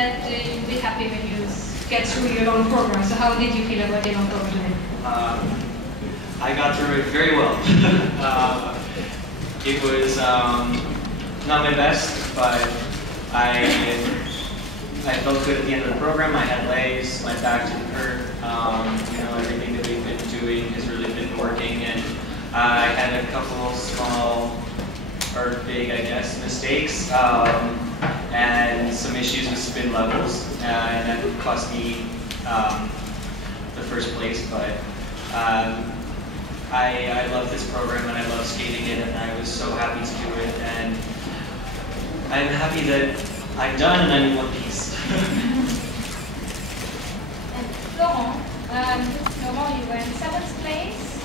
That you'll be happy when you get through your long program. So how did you feel about your long program today? I got through it very well. It was not my best, but I felt good at the end of the program. I had legs, my back didn't hurt. You know, everything that we've been doing has really been working, and I had a couple small or big, I guess, mistakes. And some issues with spin levels, and that cost me the first place, but I love this program and I love skating it, and I was so happy to do it, and I'm happy that I'm done and I'm in one piece. And Laurent, you were in 7th place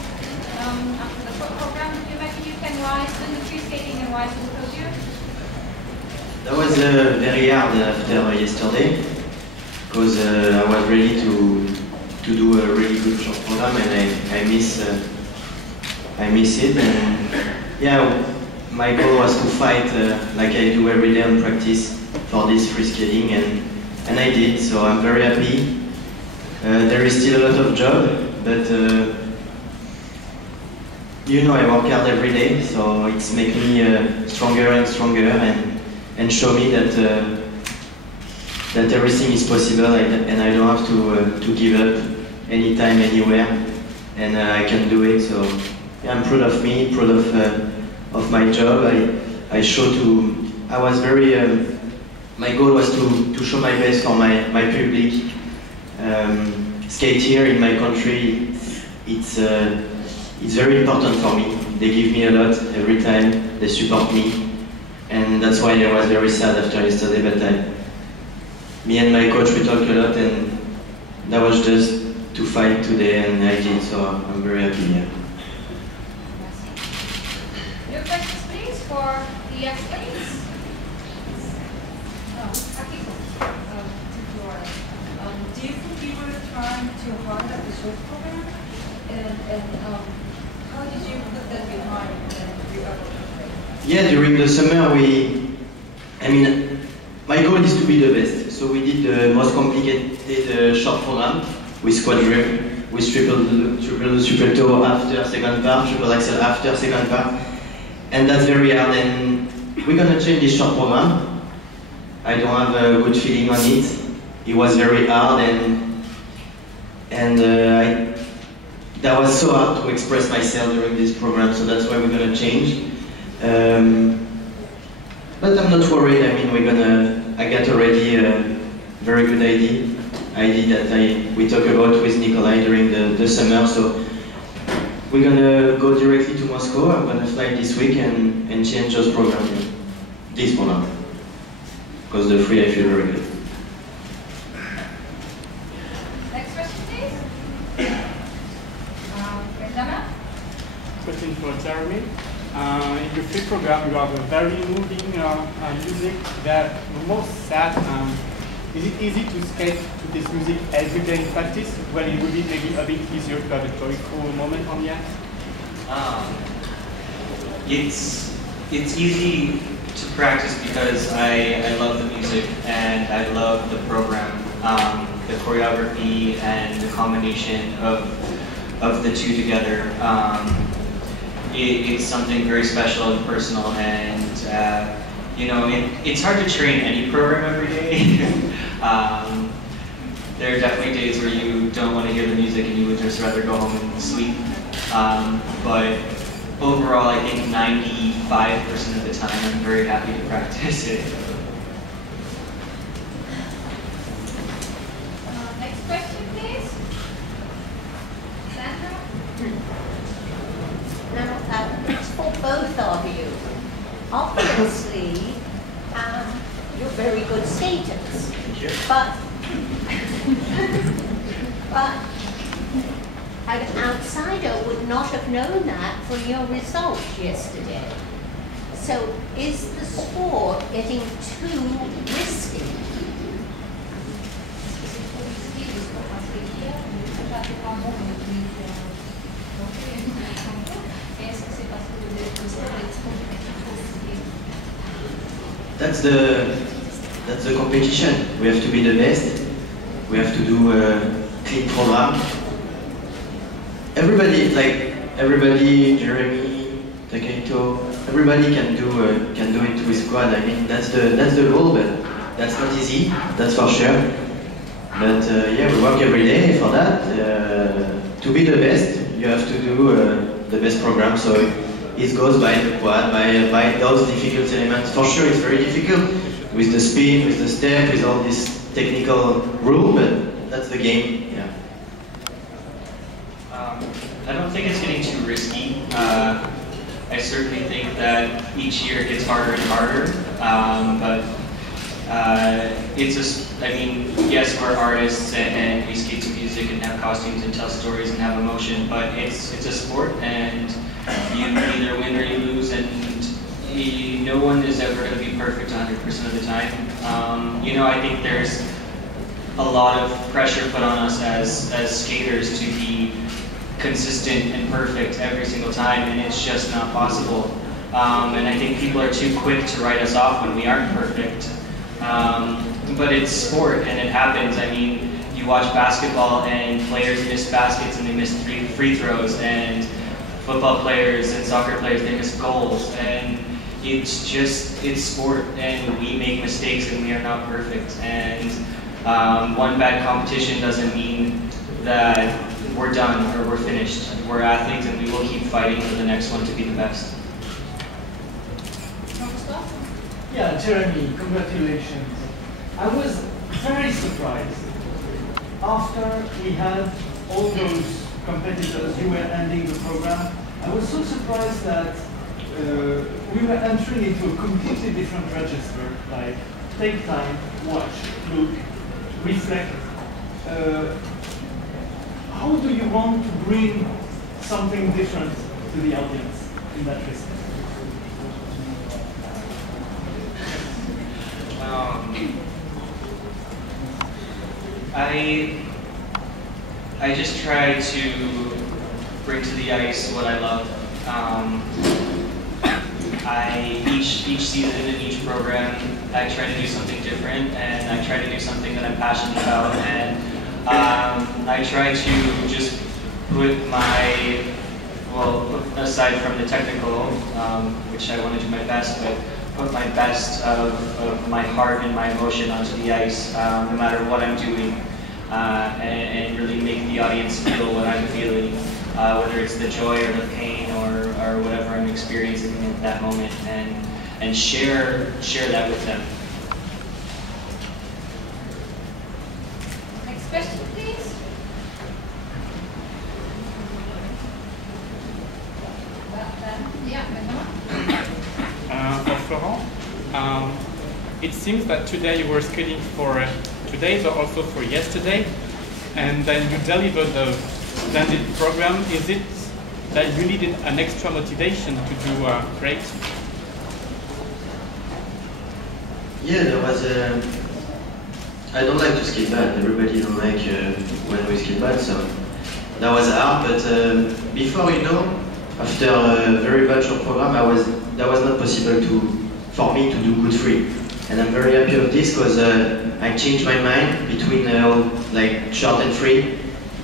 after the program. Do you reckon you can rise to the free skating and rise to the podium? That was very hard after yesterday, because I was ready to do a really good short program, and I miss it. And yeah, my goal was to fight like I do every day on practice for this free skating, and I did. So I'm very happy. There is still a lot of job, but you know, I work hard every day, so it's making me stronger and stronger, and show me that that everything is possible, and I don't have to give up anytime, anywhere, and I can do it. So yeah, I'm proud of me, proud of my job. I was very. My goal was to show my best for my public. Skate here in my country, it's very important for me. They give me a lot every time. They support me. And that's why I was very sad after yesterday, but me and my coach, we talked a lot, and that was just to fight today, and I did, so I'm very happy here. Your questions, please, for the athletes. Do you think you were trying too hard at the short program? And how did you put that behind the other? Yeah, during the summer my goal is to be the best. So we did the most complicated short program with quadrille, with triple toe after second part, triple axel after second part. And that's very hard, and we're gonna change this short program. I don't have a good feeling on it. It was very hard, and that was so hard to express myself during this program, so that's why we're gonna change. But I'm not worried. I mean, I got already a very good idea that we talked about with Nikolai during the summer. So we're gonna go directly to Moscow. I'm gonna fly this week and change those programs. This program, because the free I feel very good. Next question, please. Brenda? Question for Jeremy. In your free program, you have a very moving music that most sad. Is it easy to skate to this music every day in practice? Well, it would be maybe a bit easier to have a joyful moment on the end. It's easy to practice because I love the music and I love the program, the choreography and the combination of the two together. It's something very special and personal, and you know, it's hard to train any program every day. There are definitely days where you don't want to hear the music and you would just rather go home and sleep. But overall, I think 95% of the time, I'm very happy to practice it. Next question, please. Sandra? Now, it's for both of you. Obviously, you're very good skaters. Thank you. But an outsider would not have known that from your result yesterday. So, is the sport getting too risky? That's the that's the competition. We have to be the best. We have to do a clean program. Everybody, Jeremy, Takeito, everybody can do it with squad. I mean, that's the goal, but that's not easy. That's for sure. But yeah, we work every day for that. To be the best, you have to do the best program. So it goes by the quad, by those difficult elements. For sure, it's very difficult with the spin, with the step, with all this technical rule, but that's the game. Yeah. I don't think it's getting too risky. I certainly think that each year it gets harder and harder, but it's just, I mean, yes, we're artists and we skate to music and have costumes and tell stories and have emotion, but it's a sport and you either win or you lose, and no one is ever going to be perfect 100% of the time. You know, I think there's a lot of pressure put on us as skaters to be consistent and perfect every single time, and it's just not possible. And I think people are too quick to write us off when we aren't perfect. But it's sport and it happens. I mean, you watch basketball and players miss baskets and they miss free throws, and football players and soccer players, they miss goals, and it's sport and we make mistakes and we are not perfect. And one bad competition doesn't mean that we're done or we're finished. We're athletes and we will keep fighting for the next one to be the best. Yeah, Jeremy, congratulations. I was very surprised. After we had all those competitors, you were ending the program, I was so surprised that we were entering into a completely different register, like take time, watch, look, reflect. How do you want to bring something different to the audience in that respect? I just try to bring to the ice what I love. Each season and each program, I try to do something different, and I try to do something that I'm passionate about, and I try to just put my, well, aside from the technical, which I want to do my best, but put my best of my heart and my emotion onto the ice, no matter what I'm doing, and really make the audience feel what I'm feeling, whether it's the joy or the pain or whatever I'm experiencing at that moment, and share that with them. Next question, please. Yeah, For Florent, it seems that today you were skating for today, but also for yesterday, and then you delivered the blended program. Is it that you needed an extra motivation to do great? Yeah, there was I don't like to skate bad. Everybody don't like when we skate bad, so that was hard. But before, you know, after a very bad short program, that was not possible for me to do good free. And I'm very happy of this because I changed my mind between like short and free,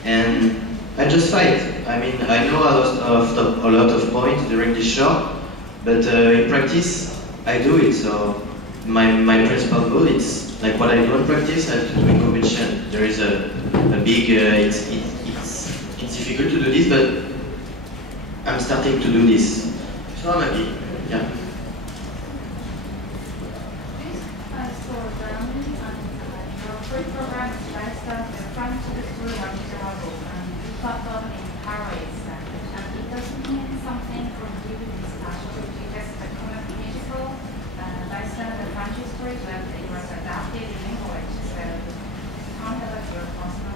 and I just fight. I mean, I know a lot of points during this short, but in practice I do it. So my principal goal is like what I do in practice, I have to do in competition. There is a big it's difficult to do this, but I'm starting to do this. So I'm happy. Yeah. Your program is registered in front of the school of Chicago and you perform in Paris. And it doesn't mean something from giving this national just a kind of musical license the French history, but it was adapted in English. So tell me about your personal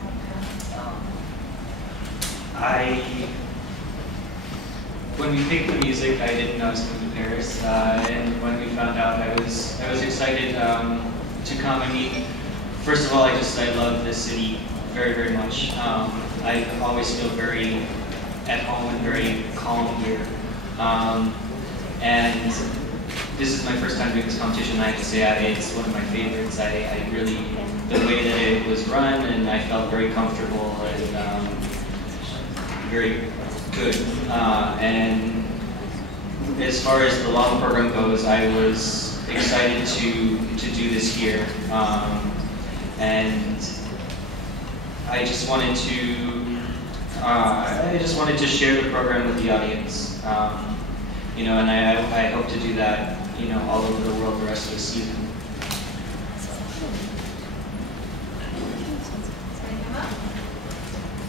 When we picked the music, I didn't know I was coming to Paris, and when we found out, I was excited to come and meet. First of all, I love this city very, very much. I always feel very at home and very calm here. And this is my first time doing this competition. I have to say it's one of my favorites. I really, the way that it was run, and I felt very comfortable and very good. And as far as the long program goes, I was excited to do this here. And I just wanted to share the program with the audience. You know, and I hope to do that, you know, all over the world the rest of the season.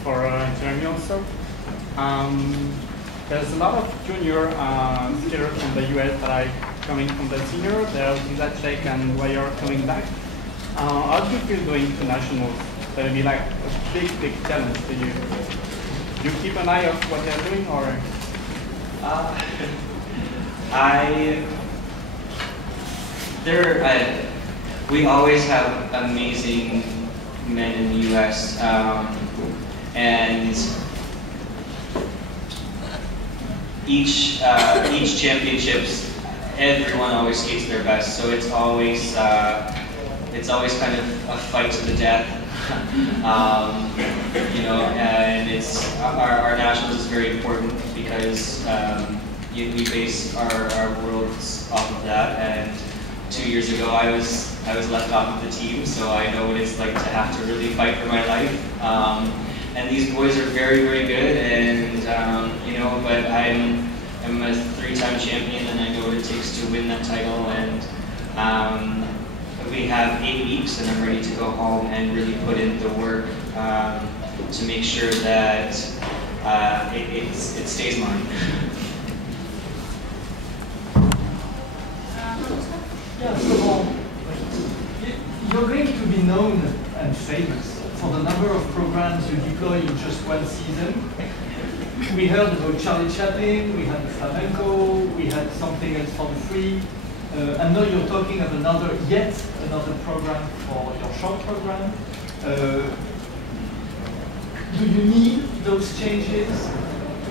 For Jeremy also, there's a lot of junior skaters from the US that are coming from the senior. There's Zacek and Wire coming back. How do you feel going to nationals? That will be like a big challenge to you. Do you keep an eye on what they're doing, or? We always have amazing men in the U.S. And each championships, everyone always skates their best. So it's always kind of a fight to the death. You know, and it's our nationals is very important because we base our worlds off of that. And 2 years ago, I was left off of the team, so I know what it's like to have to really fight for my life. And these boys are very good, and you know, but I'm a 3-time champion, and I know what it takes to win that title. And we have 8 weeks, and I'm ready to go home and really put in the work to make sure that it stays mine. Yeah, so you're going to be known and famous for the number of programs you deploy in just one season. We heard about Charlie Chaplin, we had the flamenco, we had something else for the free. And now you're talking of yet another program for your short program. Do you need those changes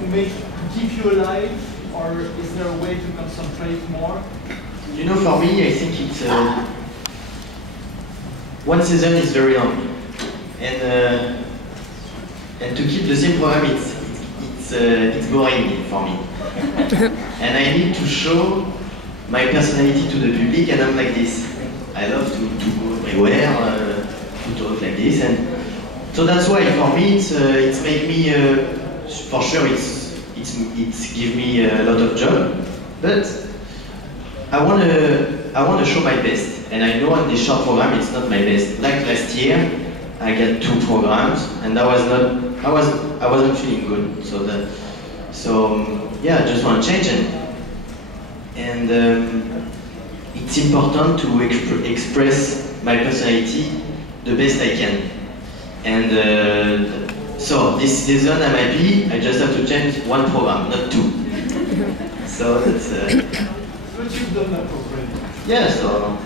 to keep you alive, or is there a way to concentrate more? You know, for me, I think it's one season is very long, and to keep the same program, it's boring for me. And I need to show my personality to the public, and I'm like this. I love to go everywhere, to talk like this, and so that's why for me it's made me for sure it's give me a lot of job, but I wanna show my best, and I know on this short program it's not my best. Like last year, I got 2 programs, and I wasn't feeling good. So yeah, I just want to change it. And it's important to express my personality the best I can. And so this season I'm happy, I just have to change 1 program, not 2. So that's... But you've done that already. Yeah, so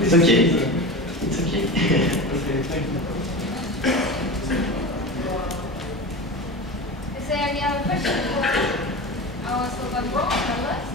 it's okay. It's okay. Okay, thank you. Is there any other questions for our silver bronze medalists?